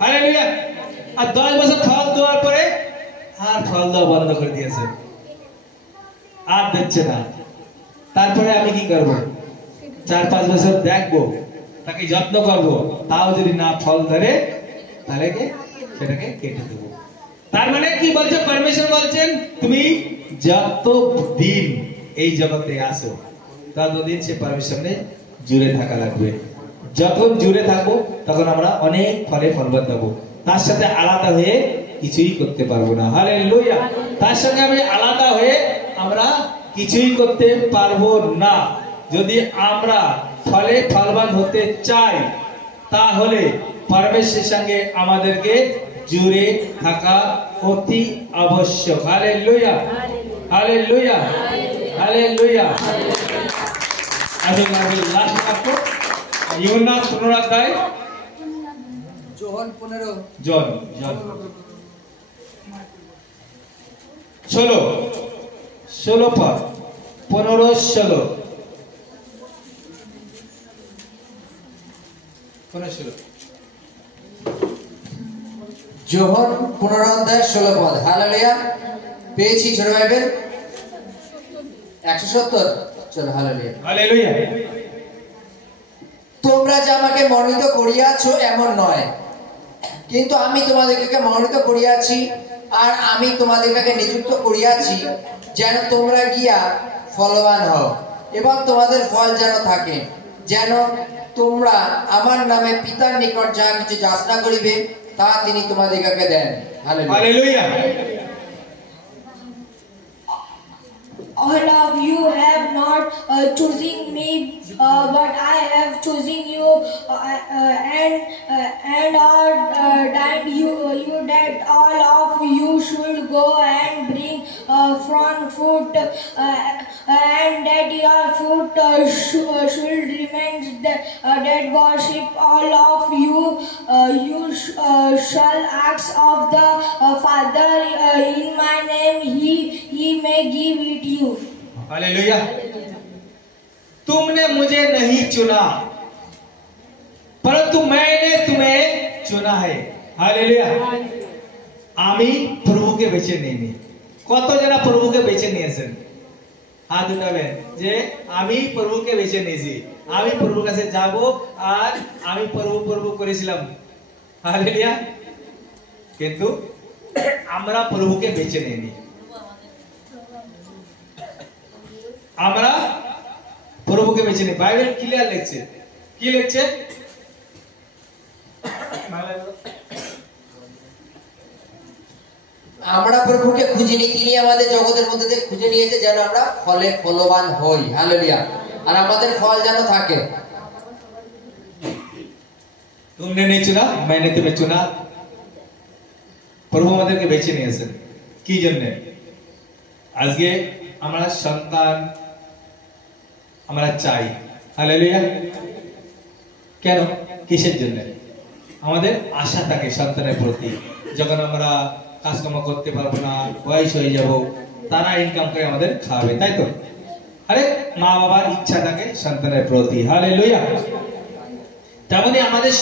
Hallelujah. আর 10 বছর ফল দেওয়ার পরে আর ফল দেওয়া বন্ধ করে দিয়েছে, আর দিচ্ছে না। তারপরে আমি কি করব? 4-5 বছর দেখবো, তাকে যত্ন করব, তাও যদি না ফল ধরে তাহলে সেটাকে কেটে দেবো। তার মানে কি বলছে? পারমেশ্বর বলছেন তুমি যত দিন এই জগতে আসো ততদিন সে পারমেশ্বরে জুড়ে থাকা লাগবে। যখন জুড়ে থাকবো তখন আমরা অনেক ফলে ফলবান দেবো। তার সাথে আলাদা হয়ে কিছুই করতে পারবো না। হালেলুয়া। তার সঙ্গে আমি আলাদা হয়ে আমরা কিছুই করতে পারবো না। যদি আমরা ফলে ফলবান হতে চাই তাহলে পারমেশ্বরের সঙ্গে আমাদেরকে জুড়ে থাকা অতি আবশ্যক। Hallelujah, hallelujah, hallelujah. আমি লাস্ট বাক্য ইউহানা 15 অধ্যায় যোহন 15 জন 16 পর 15-16 যোহন 15 অধ্যায় 16 পদ। হালেলুয়া। পেয়েছি ছোট বাইবেল 170। চলো হালেলুয়া, হালেলুয়া। তোমরা যে আমাকে মনোনীত করিয়াছো এমন নয়, কিন্তু আমি তোমাদেরকে মনোনীত করিয়াছি, আর আমি তোমাদেরকে নিযুক্ত করিয়াছি যেন তোমরা গিয়া ফলবান হও এবং তোমাদের ফল যেন থাকে, যেন তোমরা আমার নামে পিতার নিকট যা কিছু যাচনা করিবে তা তিনি তোমাদেরকে দেন। Hallelujah. All of you have not chosen me, but I have chosen you, and ordained you that all of you should go and bring from fruit, and that your fruit should remain, that worship all of you. You shall ask of the Father in my name, he may give it you. Hallelujah. तुमने मुझे नहीं चुना परंतु मैंने तुम्हें चुना है। Hallelujah. আমি প্রভুকে বেছে নিইনি। কত জন প্রভুকে বেছে নিয়েছেন? হাত উঠাবেন যে আমি প্রভুকে বেছে নিয়েছি, আমি প্রভুর কাছে যাব, আর আমি প্রভু করেছিলাম। হালেলুয়া। কিন্তু আমরা প্রভুকে বেছে নিইনি। আমরা প্রভুকে বেছে নিই। বাইবেল ক্লিয়ার লিখছে। কি লিখছে? আমরা প্রভুকে খুঁজিনি, তিনি আমাদের জগতের মধ্যে থেকে খুঁজে নিয়েছে যেন আমরা ফলে ফলবান হই। হালেলুয়া। আর আমাদের ফল যেন থাকে। तुमने नहीं चुना, मैंने तुम्हें चुना। প্রভু আমাদেরকে বেছে নিয়েছেন কি জন্য? আজকে আমরা সন্তান আমরা চাই। হালেলুয়া। কেন? কিসের জন্য? আমাদের আশা থাকে সন্তানের প্রতি। যখন আমরা কাজকর্ম করতে পারবো না, বয়স হয়ে যাব, তারা ইনকাম করে আমাদের খাওয়াবে, তাই তো? আরে মা বাবার ইচ্ছা থাকে সন্তানের প্রতি। হালেলুয়া। তেমনি আমাদের